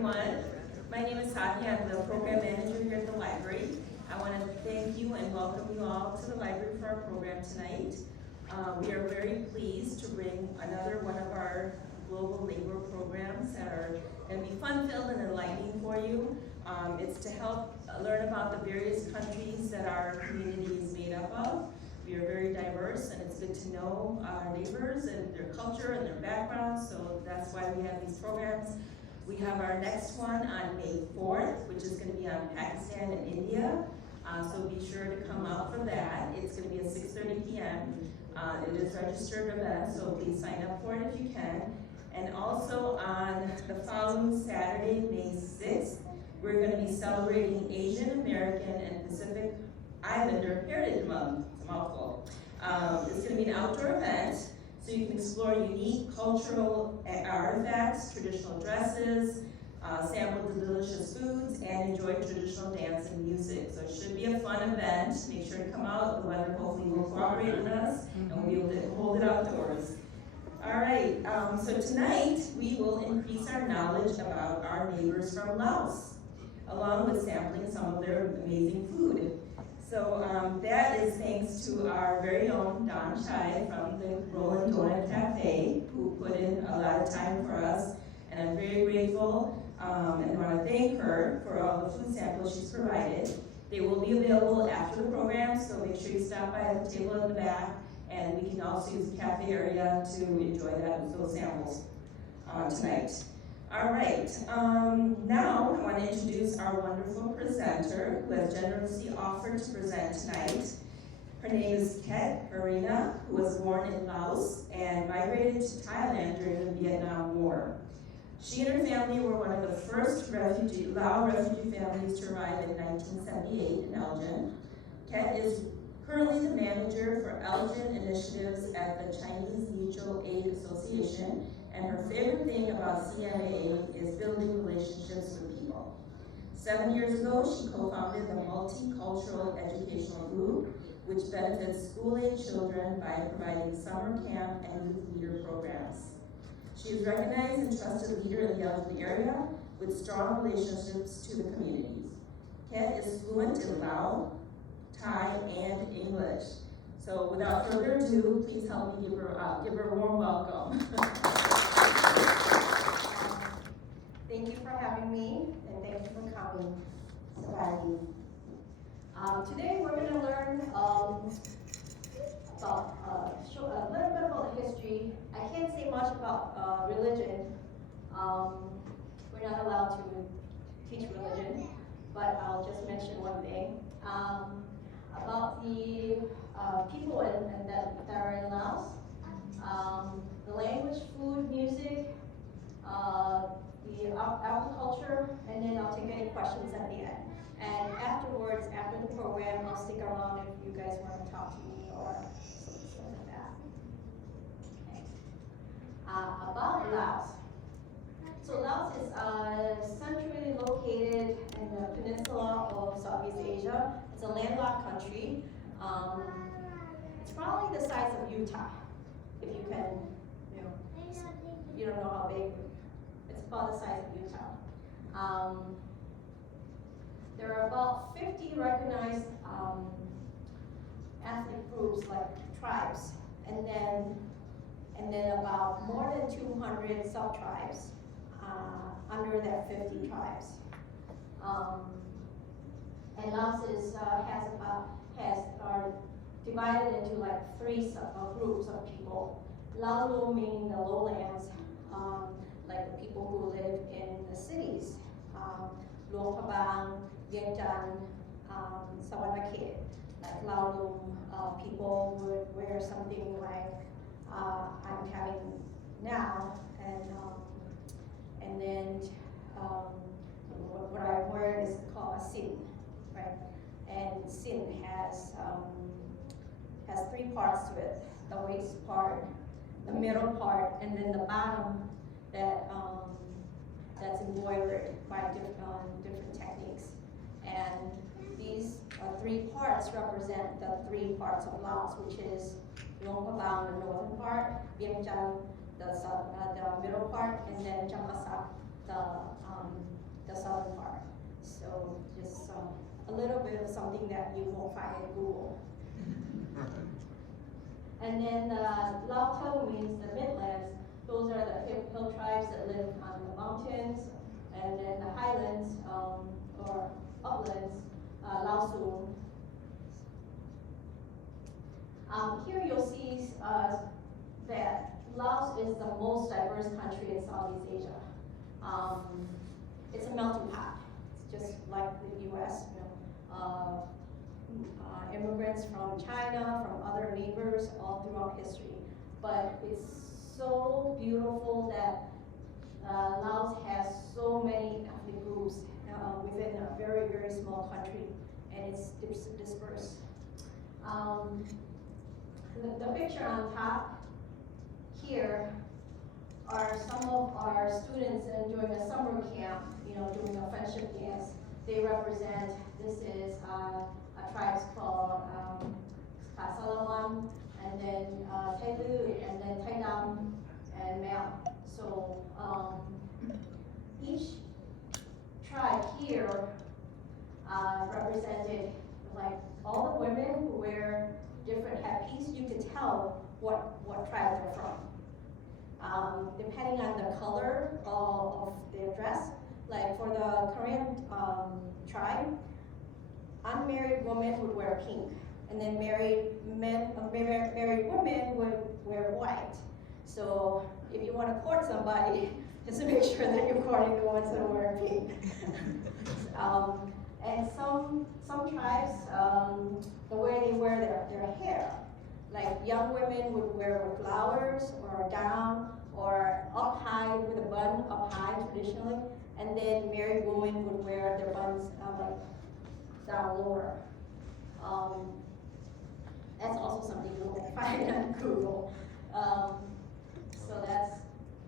everyone. My name is Sati. I'm the program manager here at the library. I want to thank you and welcome you all to the library for our program tonight. We are very pleased to bring another one of our global labor programs that are going to be fun-filled and enlightening for you. It's to help learn about the various countries that our community is made up of. We are very diverse, and it's good to know our neighbors and their culture and their background, so that's why we have these programs. We have our next one on May 4th, which is going to be on Pakistan and India, so be sure to come out for that. It's going to be at 6:30 p.m. It is a registered event, so please sign up for it if you can. And also on the following Saturday, May 6th, we're going to be celebrating Asian American and Pacific Islander Heritage Month. It's a mouthful. It's going to be an outdoor event, so you can explore unique cultural artifacts, traditional dresses, sample delicious foods, and enjoy traditional dance and music. So it should be a fun event. Make sure to come out. The weather hopefully will cooperate with us, and we'll be able to hold it outdoors. All right, so tonight we will increase our knowledge about our neighbors from Laos, along with sampling some of their amazing food. So that is thanks to our very own Douangchay from the Roland Donut Cafe, who put in a lot of time for us, and I'm very grateful and want to thank her for all the food samples she's provided. They will be available after the program, so make sure you stop by the table in the back, and we can also use the cafe area to enjoy those samples tonight. All right, now I want to introduce our wonderful presenter who has generously offered to present tonight. Her name is Ket Harina, who was born in Laos and migrated to Thailand during the Vietnam War. She and her family were one of the first Lao refugee families to arrive in 1978 in Elgin. Ket is currently the manager for Elgin initiatives at the Chinese Mutual Aid Association, and her favorite thing about CMAA is building relationships with people. 7 years ago, she co-founded the Multicultural Educational Group, which benefits school-age children by providing summer camp and youth leader programs. She is recognized and trusted leader in the Elgin area with strong relationships to the communities. Ket is fluent in Lao, Thai, and English. So without further ado, please help me give her a warm welcome. Thank you for having me, and thank you for coming, Savannah. Today we're going to learn about a little bit about the history. I can't say much about religion. We're not allowed to teach religion, but I'll just mention one thing. About the people that are in Laos, the language, food, music, the agriculture, and then I'll take any questions at the end. And afterwards, after the program, I'll stick around if you guys want to talk to me or something like that. Okay. About Laos. So Laos is centrally located in the peninsula of Southeast Asia. It's a landlocked country. It's probably the size of Utah, if you can, you don't know how big. It's about the size of Utah. There are about 50 recognized ethnic groups, like tribes, and then about more than 200 sub-tribes under that 50 tribes. And Laos are divided into like three groups of people. Lao meaning the lowlands, like the people who live in the cities. Luang Prabang, Vientiane, Savannakhet, like Lao people would wear something like I'm having now, and then what I wear is called a sin, right? And sin has three parts to it: the waist part, the middle part, and then the bottom that's embroidered by different techniques. And these three parts represent the three parts of Laos, which is Luang Prabang, the northern part, Vientiane, the middle part, and then Champasak, the southern part. So just a little bit of something that you won't find in Google. And then Lao Tung means the Midlands. Those are the hill tribes that live on the mountains, and then the highlands or uplands, Lao Su. Here you'll see that Laos is the most diverse country in Southeast Asia. It's a melting pot. It's just like the U.S. Immigrants from China, from other neighbors, all throughout history. But it's so beautiful that Laos has so many ethnic groups within a very, very small country, and it's dispersed. The picture on top here are some of our students during a summer camp, doing a friendship dance. They represent, this is a tribe called Kasalaman, and then Tailu, and then Taidam, and Mao. So each tribe here represented, like, all the women who wear different headpiece. You can tell what tribe they're from. Depending on the color of their dress, like for the Korean tribe, unmarried women would wear pink, and then married women would wear white. So if you want to court somebody, just make sure that you're courting the ones that wear pink. And some tribes, the way they wear their hair, like young women would wear with flowers or down or up high with a bun up high traditionally, and then married women would wear their buns like down lower. That's also something you will find on Google. So that's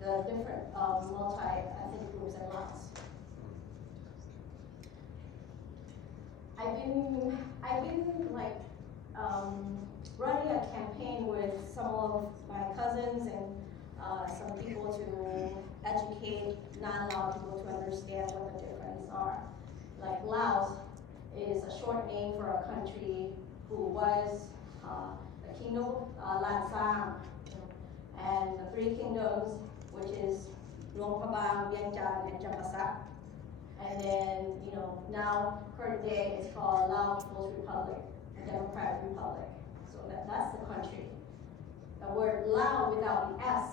the different multi-ethnic groups in Laos. I've been like running a campaign with some of my cousins and some people to educate non-Lao people to understand what the differences are. Like Laos is a short name for a country who was the kingdom of Lan Sang, and the three kingdoms, which is Luang Prabang, Vientiane, and Champasak. And then, now current day it's called Laos People's Republic, a Democratic Republic. So that's the country. The word Lao without the S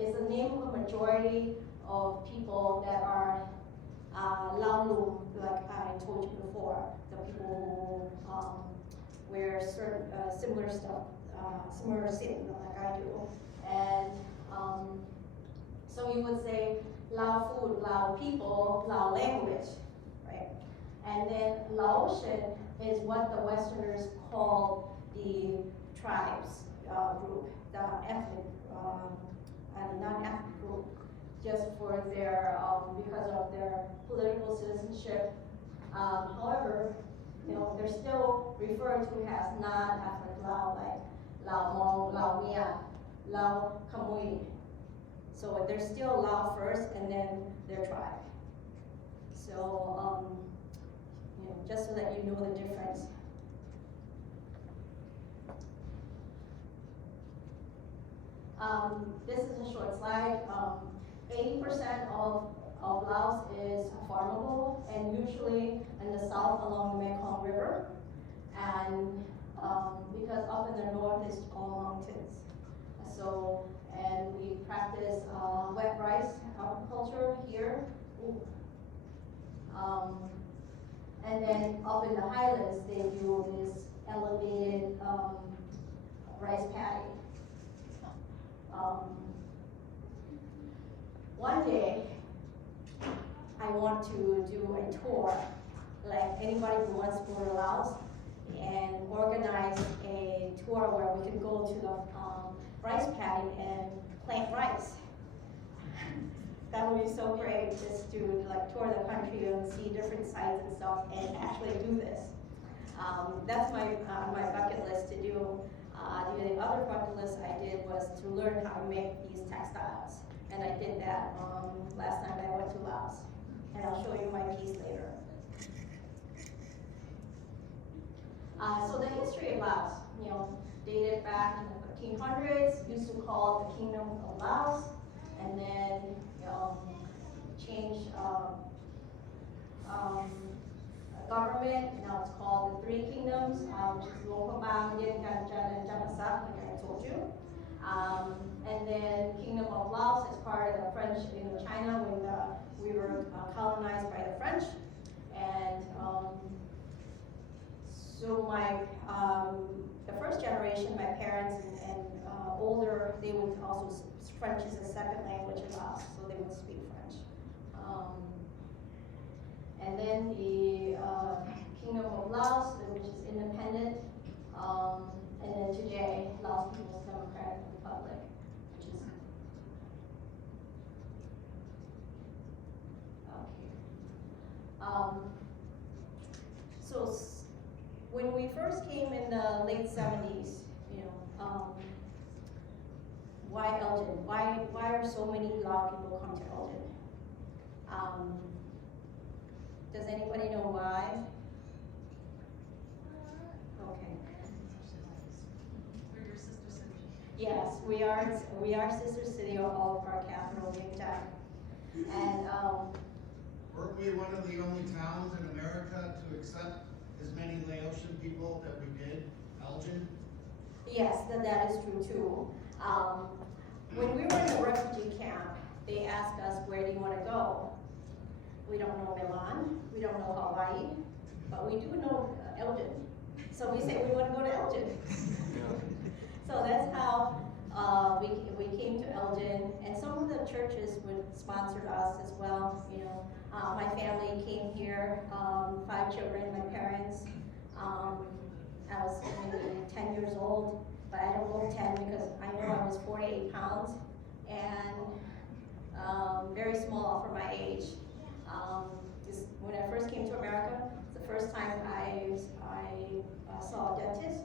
is the name of the majority of people that are Lao Lu, like I told you before, the people who wear certain similar stuff, similar sin like I do. And so you would say Lao food, Lao people, Lao language, right? And then Laotian is what the Westerners call the tribes group, the ethnic and non-ethnic group, just for their, because of their political citizenship. However, they're still referred to as non-ethnic Lao, like Lao Hmong, Lao Mia, Lao Kamui. So they're still Lao first, and then their tribe. So, just so that you know the difference. This is a short slide. 80% of Laos is farmable, and usually in the south along the Mekong River. And because up in the north is all mountains. So, and we practice wet rice agriculture here. And then up in the highlands, they do this elevated rice paddy. One day, I want to do a tour, like anybody who wants to go to Laos, and organize a tour where we can go to the rice paddy and plant rice. That would be so great, just to like tour the country and see different sites and stuff, and actually do this. That's my bucket list to do. The other bucket list I did was to learn how to make these textiles, and I did that last time I went to Laos. So the history of Laos, dated back in the 1300s, used to call the Kingdom of Laos, and then changed government. Now it's called the Three Kingdoms, which is Luang Yen, Ganjan, and Jamasak, like I told you. And then Kingdom of Laos is part of the French Indochina when we were colonized by the French. And so the first generation, my parents and older, they would also, French is a second language in Laos, so they would speak French. And then the Kingdom of Laos, which is independent, and then today, Laos People's Democratic Republic, which is okay. So when we first came in the late 70s, why Elgin? Why are so many Lao people come to Elgin? Does anybody know why? Okay. We're your sister city. Yes, we are sister city of our capital, Douangchay. And weren't we one of the only towns in America to accept as many Laotian people that we did, Elgin? yes, that is true too. When we were in the refugee camp, they asked us, where do you want to go? We don't know Milan, we don't know Hawaii, but we do know Elgin. So we say we want to go to Elgin. So that's how we came to Elgin, and some of the churches would sponsor us as well. My family came here, 5 children, my parents. I was maybe 10 years old, but I don't look 10 because I know I was 48 pounds and very small for my age. When I first came to America, it's the first time I saw a dentist.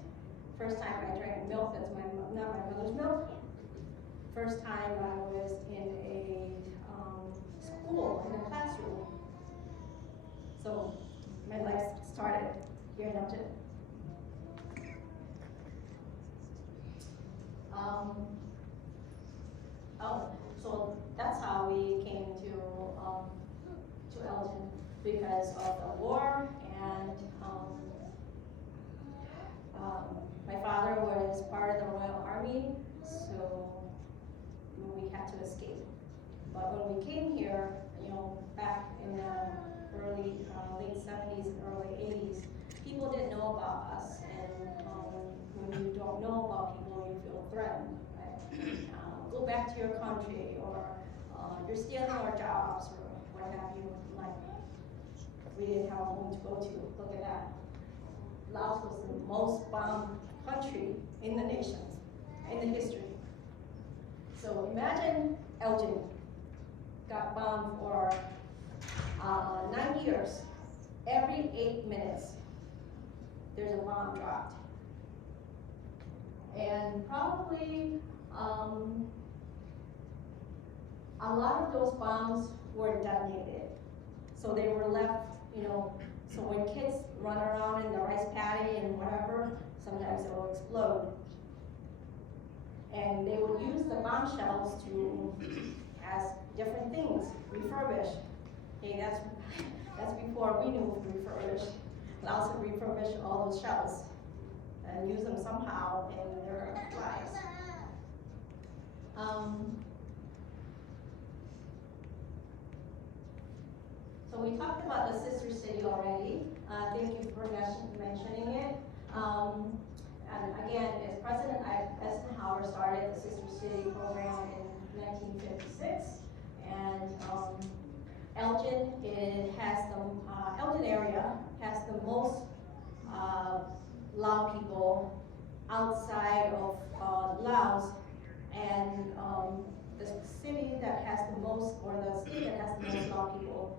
First time I drank milk that's not my mother's milk. First time I was in a school, in a classroom. So my life started here in Elgin. So that's how we came to Elgin, because of the war, and my father was part of the Royal Army, so we had to escape. But when we came here, back in the late 70s and early 80s, people didn't know about us, and when you don't know about people, you feel threatened. Right? Go back to your country, or you're stealing our jobs, or what have you. Like, we didn't have a home to go to. Look at that. Laos was the most bombed country in the nations, in the history. So imagine Elgin got bombed for 9 years. Every 8 minutes, there's a bomb dropped. And probably a lot of those bombs were detonated. So they were left, so when kids run around in the rice paddy and whatever, sometimes it will explode. And they would use the bomb shells as different things, refurbish. Okay, that's before we knew refurbish. Laos would refurbish all those shells and use them somehow in their lives. So we talked about the sister city already. Thank you for mentioning it. And again, as President Eisenhower started the Sister City program in 1956, and Elgin Elgin area has the most Lao people outside of Laos, and the city that has the most, or the state that has the most Lao people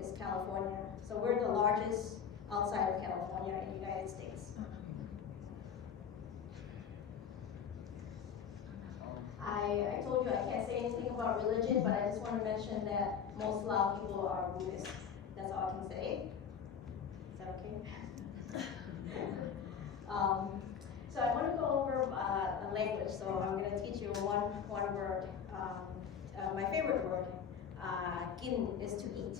is California. So we're the largest outside of California in the United States. I told you I can't say anything about religion, but I just want to mention that most Lao people are Buddhist. That's all I can say. Is that okay? So I want to go over a language. So I'm going to teach you one word. My favorite word, gin, is to eat.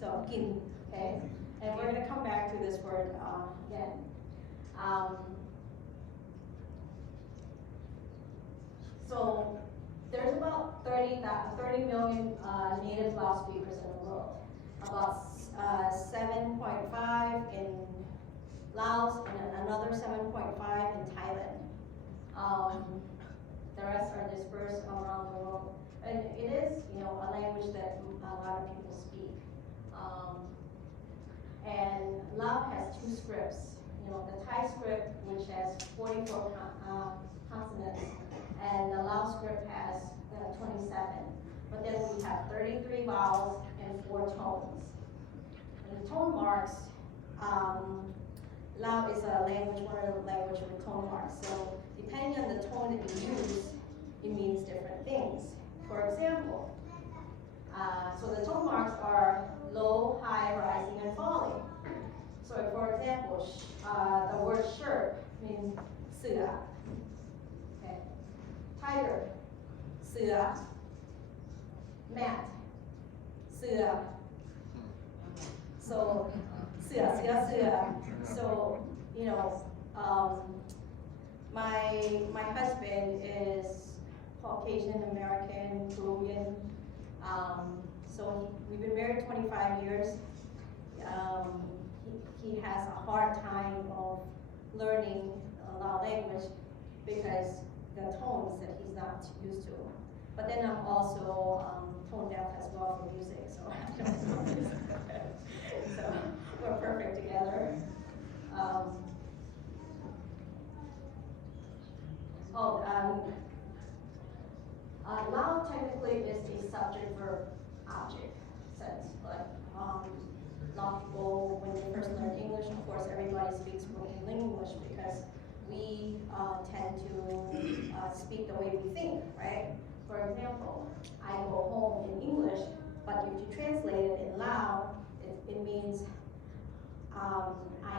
So gin, okay? And we're going to come back to this word again. So there's about 30 million native Lao speakers in the world. About 7.5 in Laos and another 7.5 in Thailand. The rest are dispersed around the world. And it is, a language that a lot of people speak. And Lao has two scripts. The Thai script, which has 44 consonants, and the Lao script has 27. But then we have 33 vowels and 4 tones. And the tone marks, Lao is a language, one of the languages with tone marks. So depending on the tone that you use, it means different things. For example, so the tone marks are low, high, rising, and falling. So for example, the word shirt means sura. Okay. Tiger, sura. Mat, sura. So sura. So my husband is Caucasian American, Peruvian. So we've been married 25 years. He has a hard time of learning Lao language because the tones that he's not used to. But then I'm also tone deaf as well for music, so so we're perfect together. Lao technically is a subject-verb object sense. Like Lao people, when they first learn English, of course, everybody speaks broken English because we tend to speak the way we think, right? For example, I go home in English, but if you translate it in Lao, it means I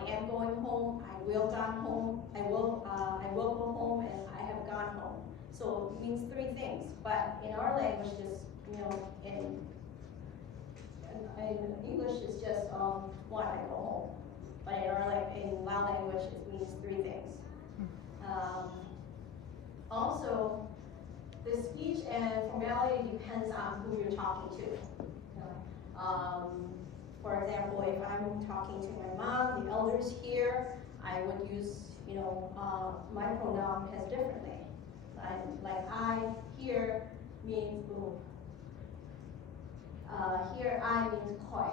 am going home, I will gone home, I will go home, and I have gone home. So it means 3 things. But in our language, just in English, it's just one, I go home. But in Lao language, it means 3 things. Also, the speech and formality depends on who you're talking to. For example, if I'm talking to my mom, the elders here, I would use, my pronoun as differently. Like I here means boo. Here I means koi.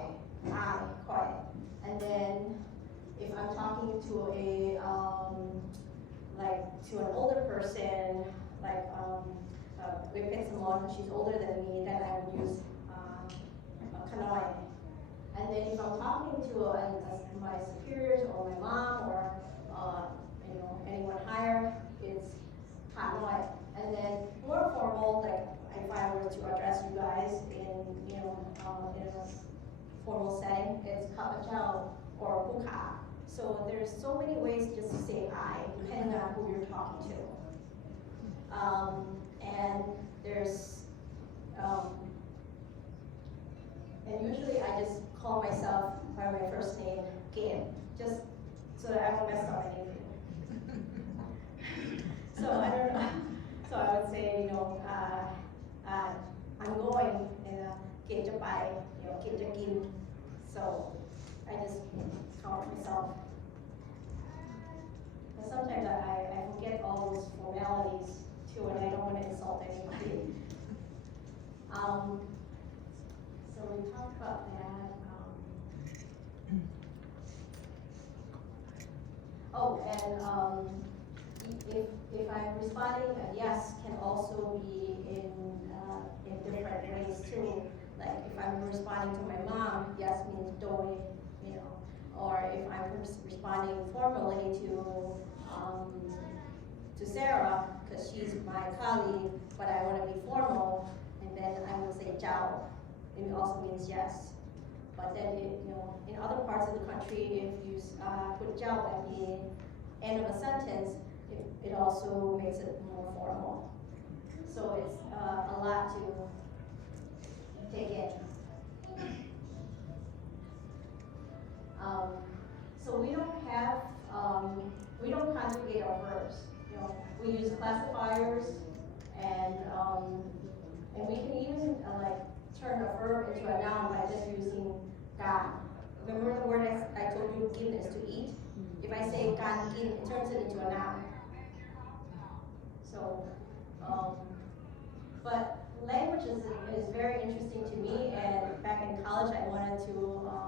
And then if I'm talking to to an older person, we pick someone, she's older than me, then I would use kanoi. And then if I'm talking to my superiors or my mom or anyone higher, it's hanoi. And then more formal, like if I were to address you guys in a formal setting, it's kapachao or buka. So there's so many ways just to say I, depending on who you're talking to. And there's and usually I just call myself by my first name, Gail, just so that I don't mess up anything. So I don't know. So I would say, I'm going and get to buy, get to give. So I just call myself. And sometimes I forget all those formalities too, and I don't want to insult anybody. So we talked about that. If I'm responding, a yes can also be in different ways too. Like if I'm responding to my mom, yes means doi, or if I'm responding formally to Sarah, because she's my colleague, but I want to be formal, and then I would say jiao. It also means yes. But then, in other parts of the country, if you put jiao at the end of a sentence, it also makes it more formal. So it's a lot to take in. So we don't conjugate our verbs. We use classifiers, and we can even turn a verb into a noun by just using gan. Remember the word I told you, gin is to eat? If I say gan gin, it turns it into a noun. So, but language is very interesting to me, and back in college I wanted to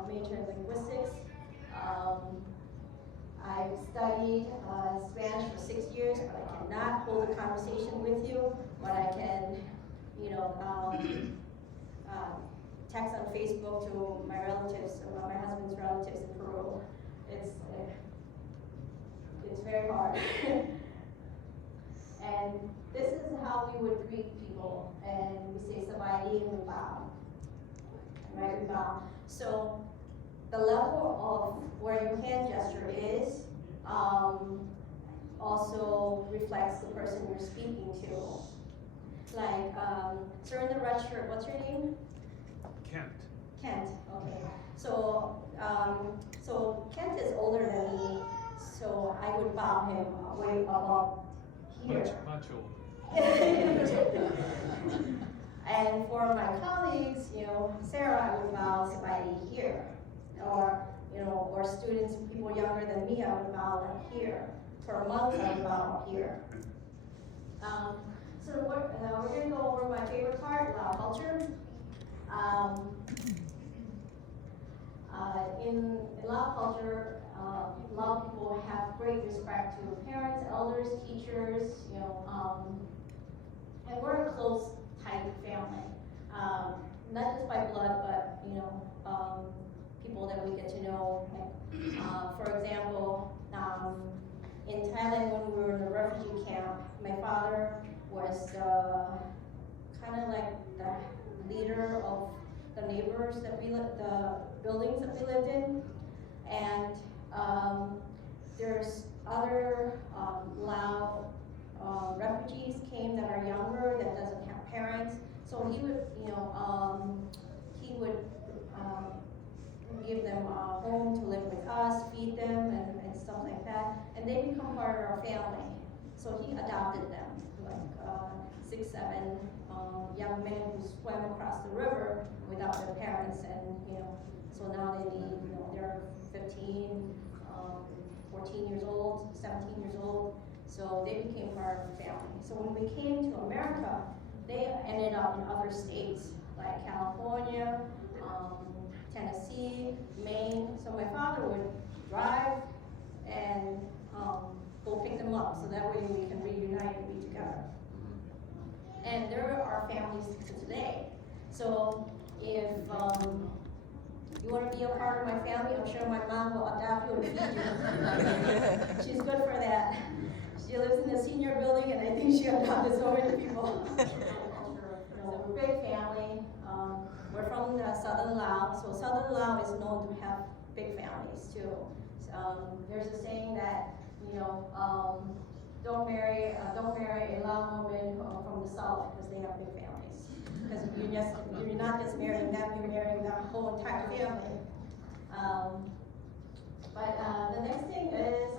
major in linguistics. I've studied Spanish for 6 years, but I cannot hold a conversation with you, but I can, text on Facebook to my relatives, my husband's relatives in Peru. It's very hard. And this is how we would greet people, and we say "Sabadi" and we bow. Right, we bow. So the level of where your hand gesture is also reflects the person you're speaking to. Like, sir in the red shirt, what's your name? Kent. Kent, okay. So, so Kent is older than me, so I would bow him way above here. Much older. And for my colleagues, Sarah, I would bow somebody here. Or, or students, people younger than me, I would bow like here. For monks, I would bow here. So we're going to go over my favorite part, Lao culture. In Lao culture, Lao people have great respect to parents, elders, teachers, and we're a close, tight family. Not just by blood, but people that we get to know. For example, in Thailand, when we were in the refugee camp, my father was kind of like the leader of the neighbors that we lived, the buildings that we lived in, and there's other Lao refugees came that are younger, that doesn't have parents. So he would, give them a home to live with us, feed them, and stuff like that, and they become part of our family. So he adopted them, like 6, 7 young men who swam across the river without their parents, and so now they need, they're 15, 14 years old, 17 years old, so they became part of the family. So when we came to America, they ended up in other states like California, Tennessee, Maine. So my father would drive and go pick them up, so that way we can reunite and be together. And there are families to today. So if you want to be a part of my family, I'm sure my mom will adopt you and feed you. She's good for that. She lives in the senior building, and I think she adopted so many people. We're a big family. We're from the southern Laos, so southern Laos is known to have big families too. There's a saying that don't marry a Lao woman from the south because they have big families. Because you're not just marrying them, you're marrying the whole entire family. But the next thing is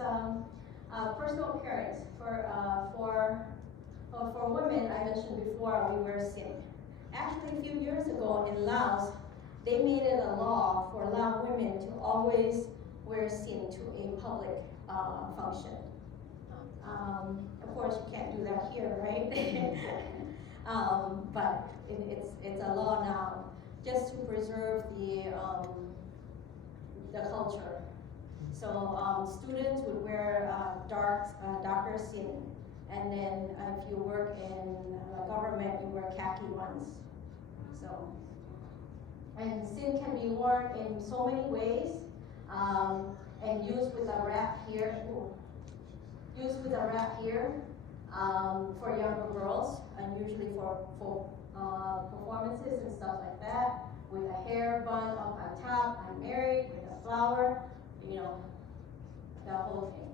personal appearance. For women, I mentioned before, we wear sin. Actually, a few years ago in Laos, they made it a law for Lao women to always wear sin to a public function. Of course, you can't do that here, right? But it's a law now, just to preserve the culture. So students would wear darker sin, and then if you work in government, you wear khaki ones. So, and sin can be worn in so many ways, and used with a wrap here. Used with a wrap here for younger girls, and usually for performances and stuff like that. with a hair bun up on top. I'm married with a flower, you know, the whole thing.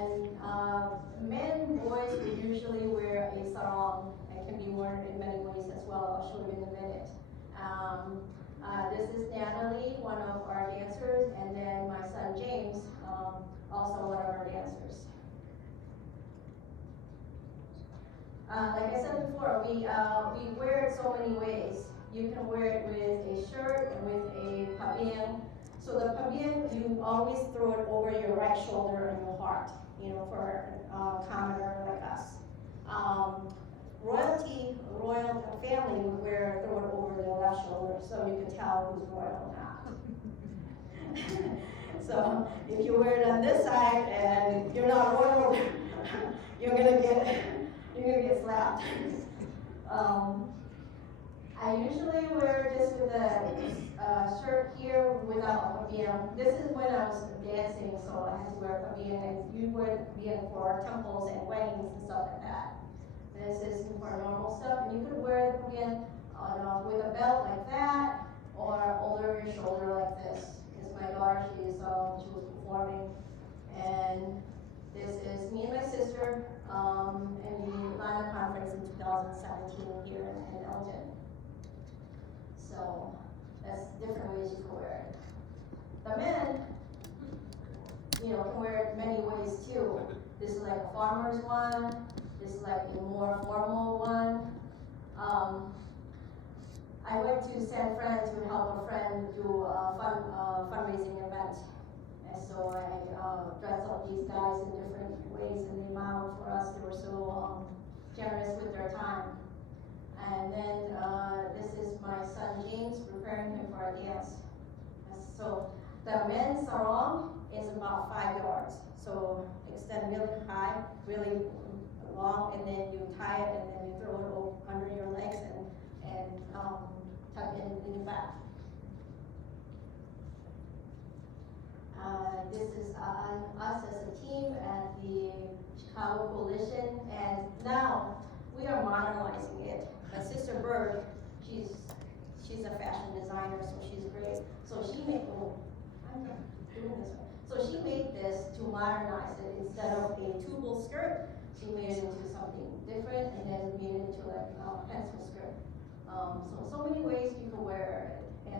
And men, boys, we usually wear a sarong. It can be worn in many ways as well. I'll show you in a minute. This is Natalie, one of our dancers, and then my son James, also one of our dancers. Like I said before, we wear it so many ways. You can wear it with a shirt and with a pabin. So the pabin, you always throw it over your right shoulder and your heart, you know, for a commoner like us. Royal family would throw it over their left shoulder so you can tell who's royal or not. So if you wear it on this side and you're not royal, you're gonna get slapped. I usually wear this with a shirt here without a pabin. This is when I was dancing, so I had to wear a pabin, and you wear the pabin for temples and weddings and stuff like that. This is for normal stuff, and you could wear the pabin with a belt like that, or over your shoulder like this. Because my daughter, she was performing, and this is me and my sister in the Atlanta conference in 2017 here in Elgin. So that's different ways you can wear it. The men, you know, can wear it many ways too. This is like a farmer's one. This is like a more formal one. I went to San Fran to help a friend do a fundraising event. And so I dressed up these guys in different ways, and they modeled for us. They were so generous with their time. And then this is my son James, preparing him for a dance. So the men's sarong is about 5 yards. So extend really high, really long, and then you tie it, and then you throw it under your legs and tuck it in your back. This is us as a team at the Chicago Coalition, and now we are modernizing it. My sister Berg, she's a fashion designer, so she's great. So she made she made this to modernize it. Instead of a tubal skirt, she made it into something different, and then made it into like a pencil skirt. So many ways you can wear it,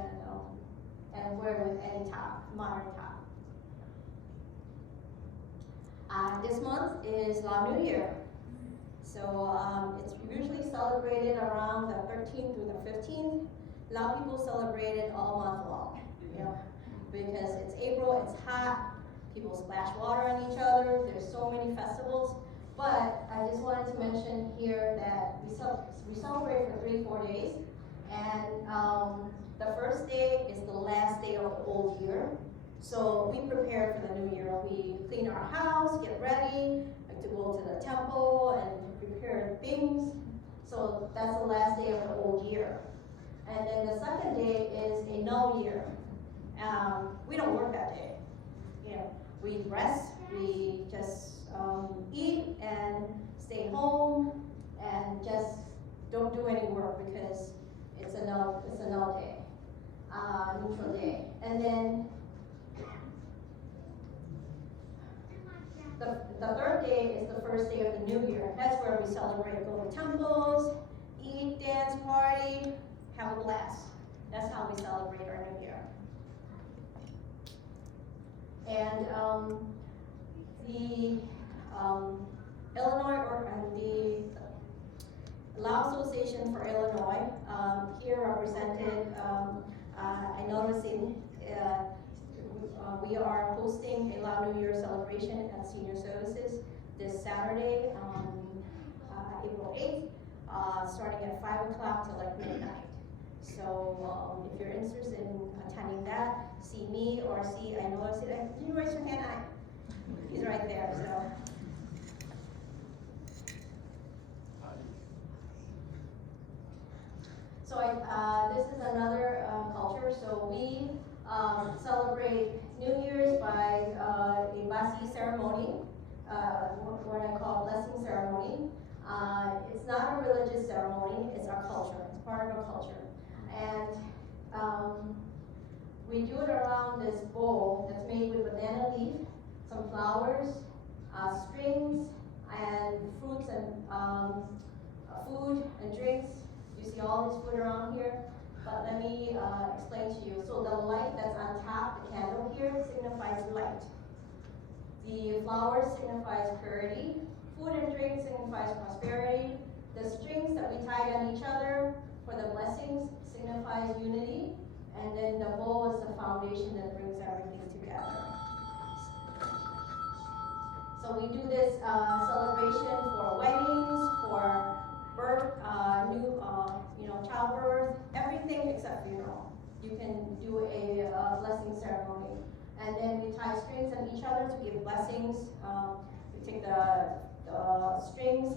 and wear it with any top, modern top. This month is Lao New Year. So it's usually celebrated around the 13th through the 15th. Lao people celebrate it all month long, you know, because it's April, it's hot, people splash water on each other, there's so many festivals. But I just wanted to mention here that we celebrate for 3-4 days, and the first day is the last day of the old year. So we prepare for the new year. We clean our house, get ready to go to the temple and prepare things. So that's the last day of the old year. And then the second day is a null year. We don't work that day. You know, we rest, we just eat and stay home and just don't do any work because it's a null day, neutral day. And then the third day is the first day of the new year. That's where we celebrate, go to temples, eat, dance, party, have a blast. That's how we celebrate our new year. And the Lao Association for Illinois, here represented, I noticed we are hosting a Lao New Year celebration at Senior Services this Saturday, April 8th, starting at 5 o'clock till like midnight. So if you're interested in attending that, see me or see, I know I said, can you raise your hand? He's right there, so. So this is another culture. So we celebrate New Year's by a Basi ceremony, what I call blessing ceremony. It's not a religious ceremony, it's our culture, it's part of our culture. And we do it around this bowl that's made with banana leaf, some flowers, strings, and fruits and food and drinks. You see all this food around here, but let me explain to you. So the light that's on top, the candle here, signifies light. The flowers signifies purity. Food and drink signifies prosperity. The strings that we tied on each other for the blessings signifies unity. And then the bowl is the foundation that brings everything together. So we do this celebration for weddings, for birth, childbirth, everything except funeral. You can do a blessing ceremony. And then we tie strings on each other to give blessings. We take the strings,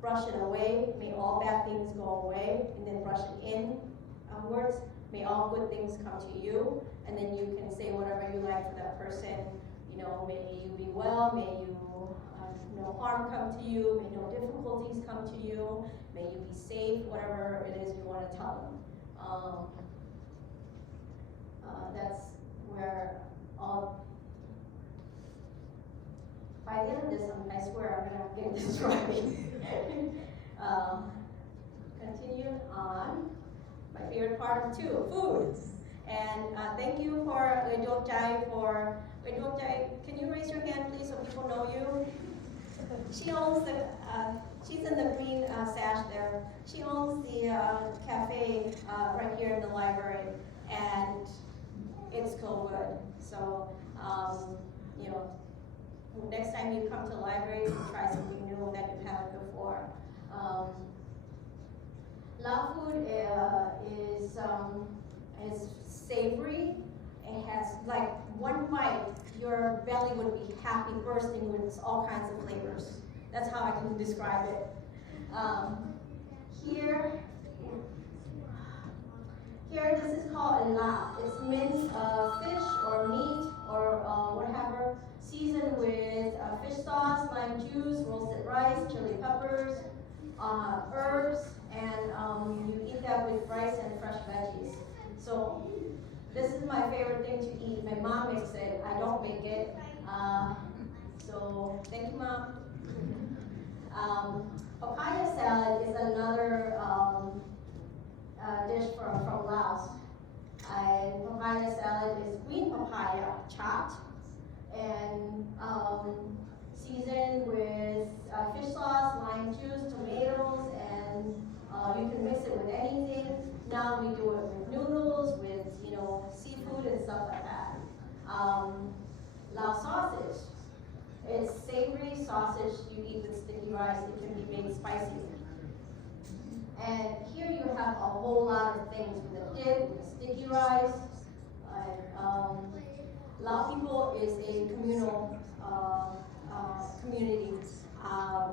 brush it away. May all bad things go away. And then brush it inwards. May all good things come to you. And then you can say whatever you like for that person. You know, may you be well. May you no harm come to you. May no difficulties come to you. May you be safe. Whatever it is you want to tell them. That's where all. By the end of this, I swear I'm gonna get this right. Continue on. My favorite part of 2, food. And thank you for Douangchay. Can you raise your hand, please, so people know you? She owns the. She's in the green sash there. She owns the cafe right here in the library, and it's so good. So you know, next time you come to the library, try something new that you haven't before. Lao food is savory. It has like one bite, your belly would be happy, bursting with all kinds of flavors. That's how I can describe it. Here, this is called a la. It's minced fish or meat or whatever, seasoned with fish sauce, lime juice, roasted rice, chili peppers, herbs, and you eat that with rice and fresh veggies. So this is my favorite thing to eat. My mom makes it. I don't make it. So thank you, Mom. Papaya salad is another dish from Laos. Papaya salad is green papaya chopped and seasoned with fish sauce, lime juice, tomatoes, and you can mix it with anything. Now we do it with noodles, with seafood and stuff like that. Lao sausage. It's savory sausage you eat with sticky rice. It can be made spicy. And here you have a whole lot of things with a dip, with sticky rice. Lao people is a communal community.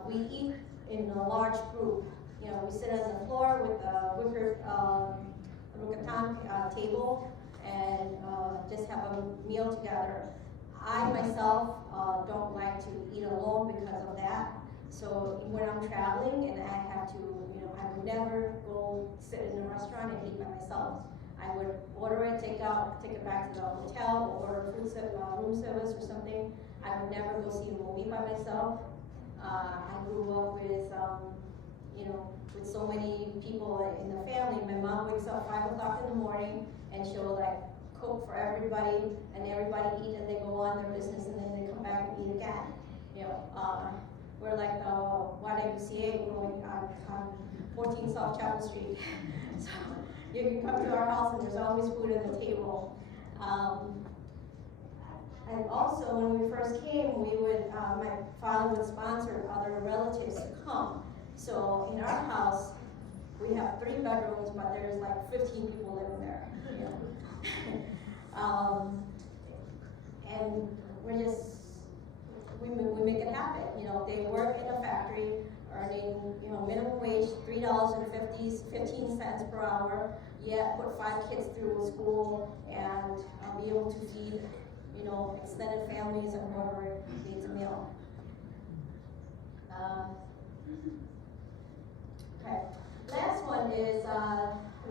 We eat in a large group. You know, we sit on the floor with a wicker table and just have a meal together. I myself don't like to eat alone because of that. So when I'm traveling and I have to, I would never go sit in a restaurant and eat by myself. I would order it, take it back to the hotel, or order room service or something. I would never go see a movie by myself. I grew up with, with so many people in the family. My mom wakes up 5 o'clock in the morning and she'll cook for everybody, and everybody eat, and they go on their business, and then they come back and eat again. We're like the YWCA going on 14 South Chapel Street. So you can come to our house and there's always food on the table. And also when we first came, my father would sponsor other relatives to come. So in our house, we have 3 bedrooms, but there's 15 people living there. And we make it happen. They work in a factory earning, minimum wage, $3.15 per hour, yet put 5 kids through school and be able to feed, extended families and whoever needs a meal. Okay. Last one is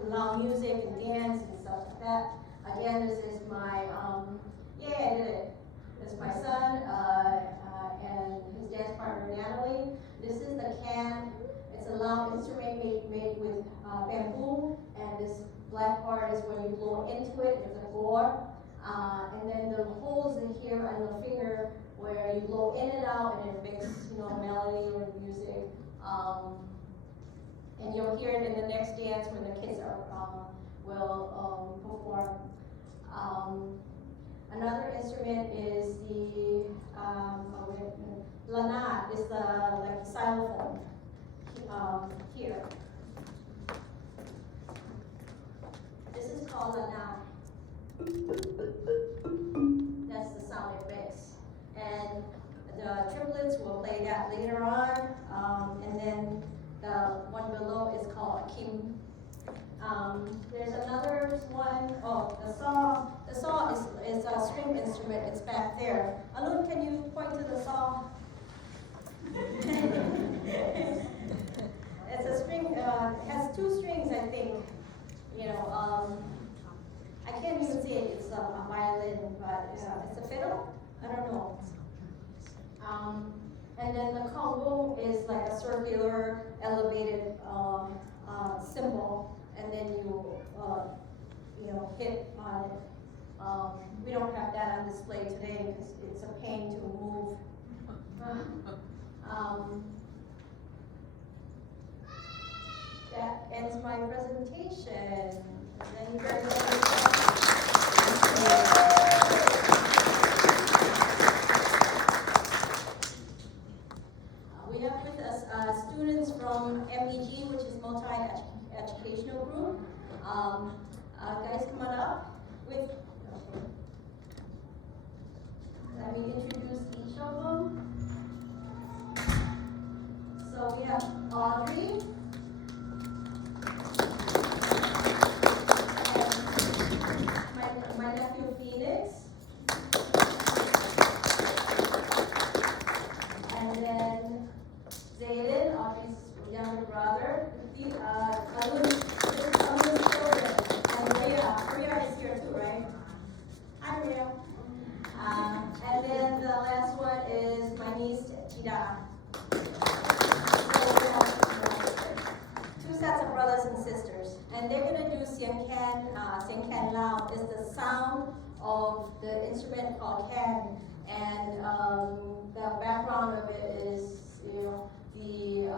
Lao music and dance and stuff like that. again, this is my, yeah, I did it. This is my son, and his dance partner, Natalie. This is the can. It's a loud instrument made with bamboo, and this black part is when you blow into it, it's a gore. And then the holes in here on the finger where you blow in and out, and it makes, melody or music. And you'll hear it in the next dance when the kids will perform. Another instrument is the lanat, is the like xylophone here. This is called lanat. That's the sound it makes. And the triplets will play that later on. And then the one below is called a kim. There's another one. Oh, the saw. The saw is a string instrument. It's back there. Alun, can you point to the saw? It's a string. It has two strings, I think. I can't even say it's a violin, but it's a fiddle. I don't know. And then the Congo is like a circular, elevated cymbal, and then you hit on it. We don't have that on display today because it's a pain to move. That ends my presentation. And then you guys we have with us students from MEG, which is multi-educational group. Guys, come on up. Let me introduce each of them. So we have Audrey. My nephew Phoenix. And then Xilin, Audrey's younger brother. Alun's children. And Rhea is here too, right? Hi, Rhea. And then the last one is my niece, Tida. So we have two sets of brothers and sisters. And they're going to do Sian Can Lao is the sound of the instrument called can. And the background of it is, the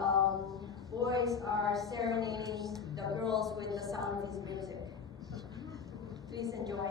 boys are serenading the girls with the sound of his music. Please enjoy.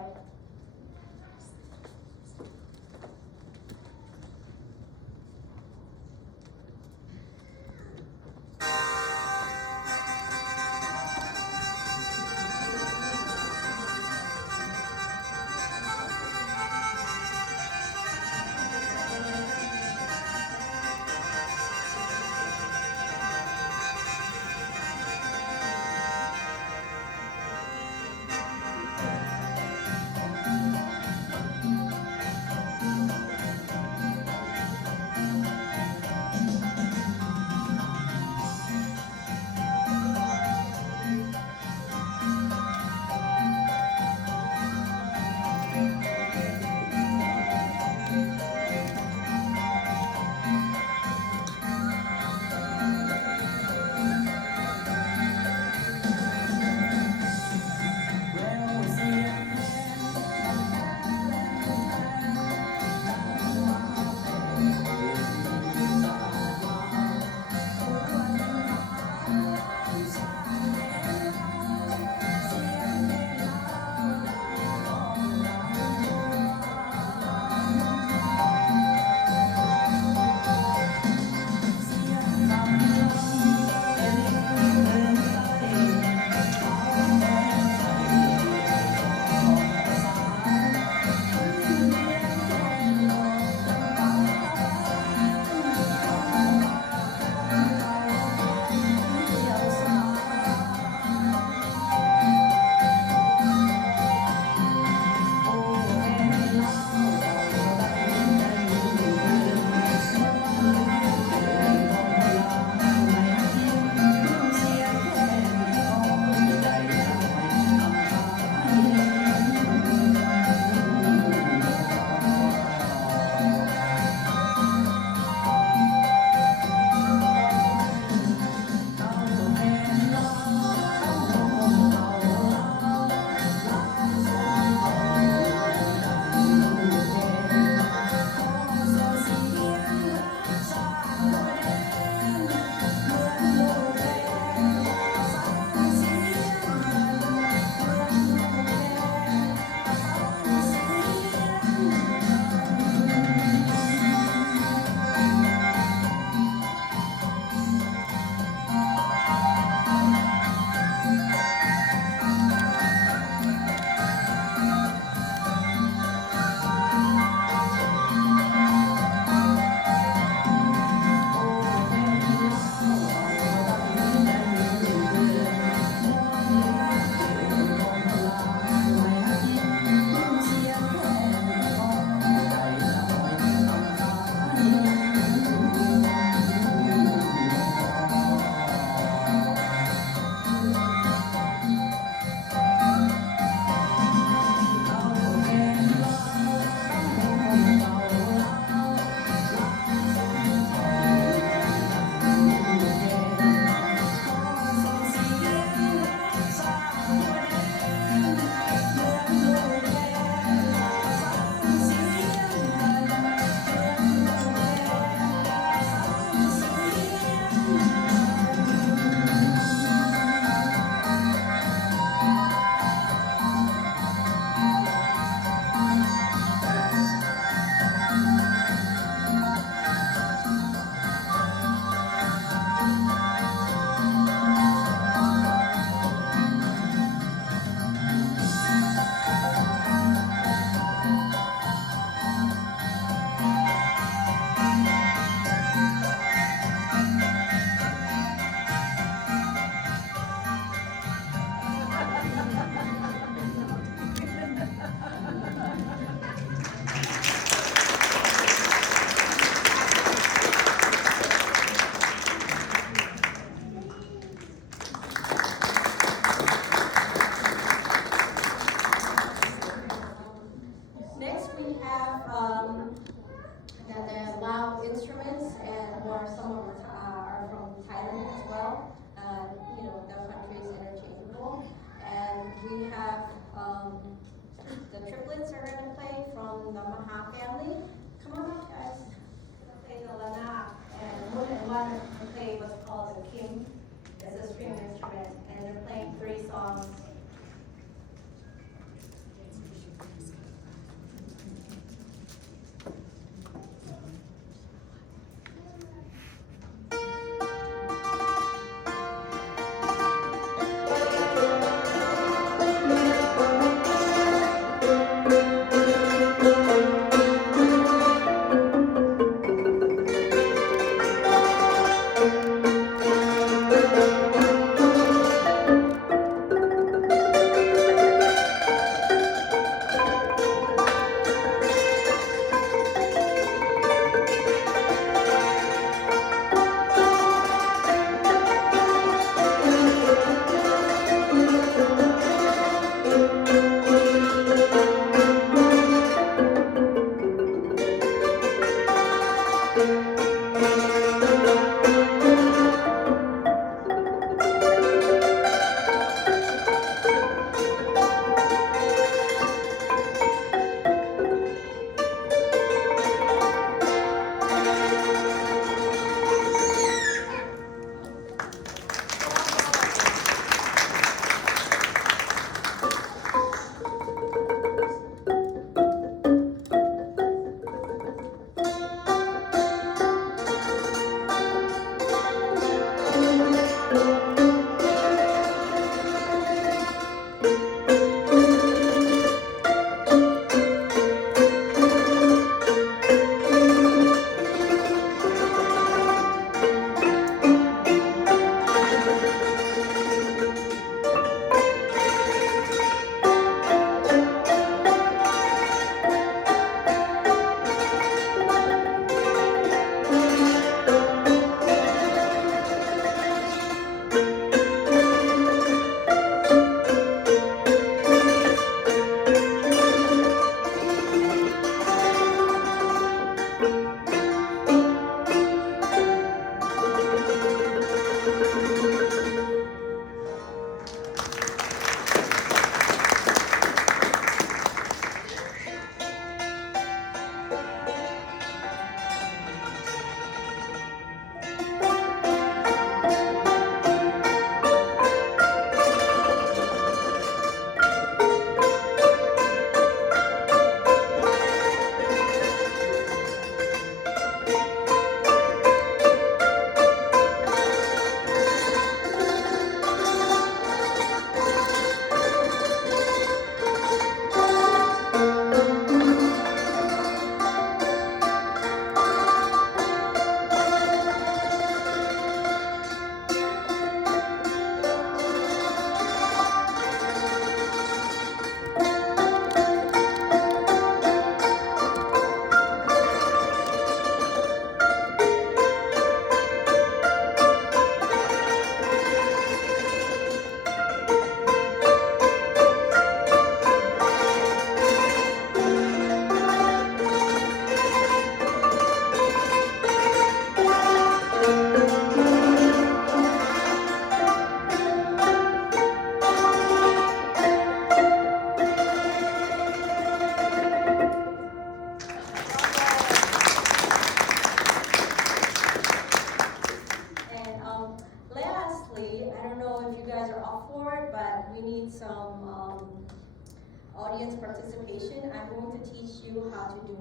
audience participation, I'm going to teach you how to do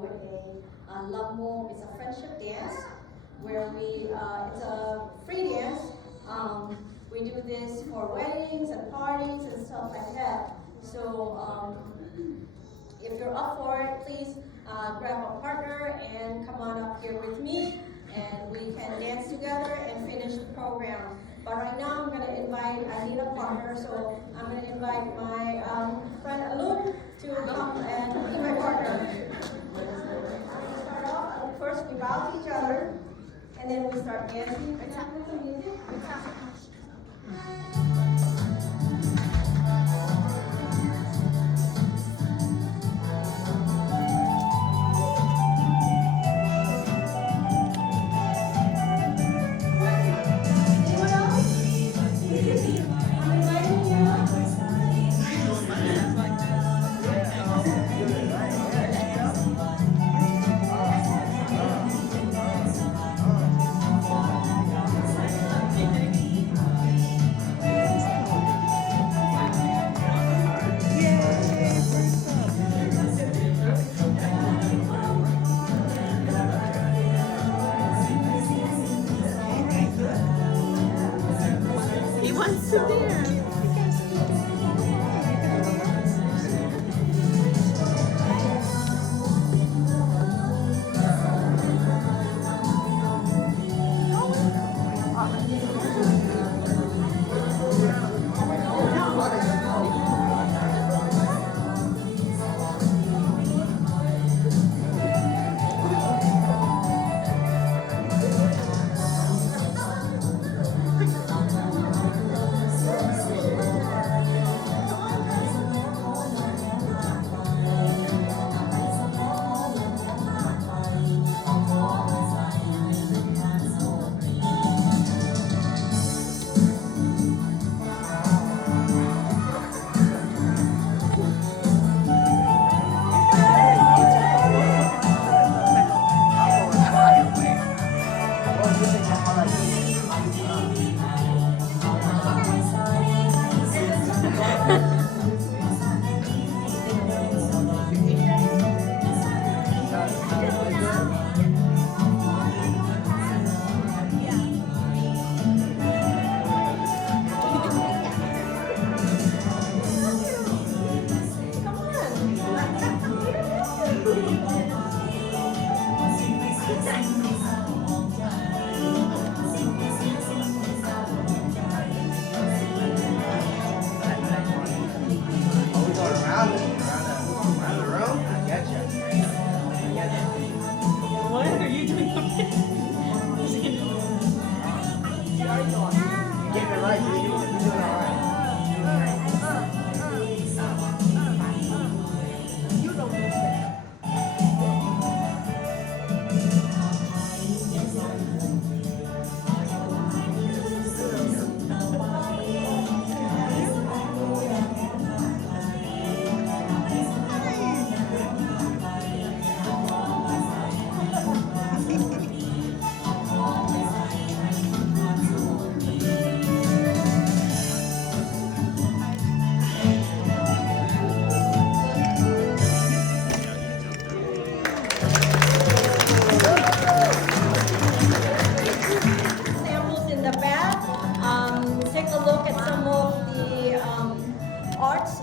a lambo. It's a friendship dance where it's a free dance. We do this for weddings and parties and stuff like that. So if you're up for it, please grab a partner and come on up here with me, and we can dance together and finish the program. But right now I'm going to invite, I need a partner, so I'm going to invite my friend Alun to come and be my partner. Start off, first we bow to each other, and then we start dancing. What's happening with the music?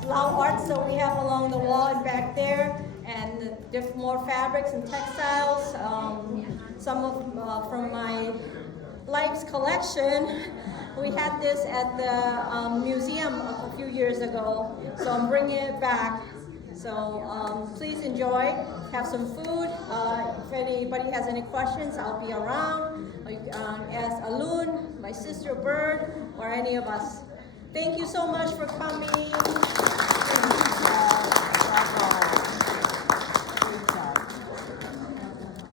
Lao arts that we have along the wall and back there, and more fabrics and textiles. Some of from my life's collection. We had this at the museum a few years ago, so I'm bringing it back. So please enjoy, have some food. If anybody has any questions, I'll be around. Or you can ask Alun, my sister Bird, or any of us. Thank you so much for coming.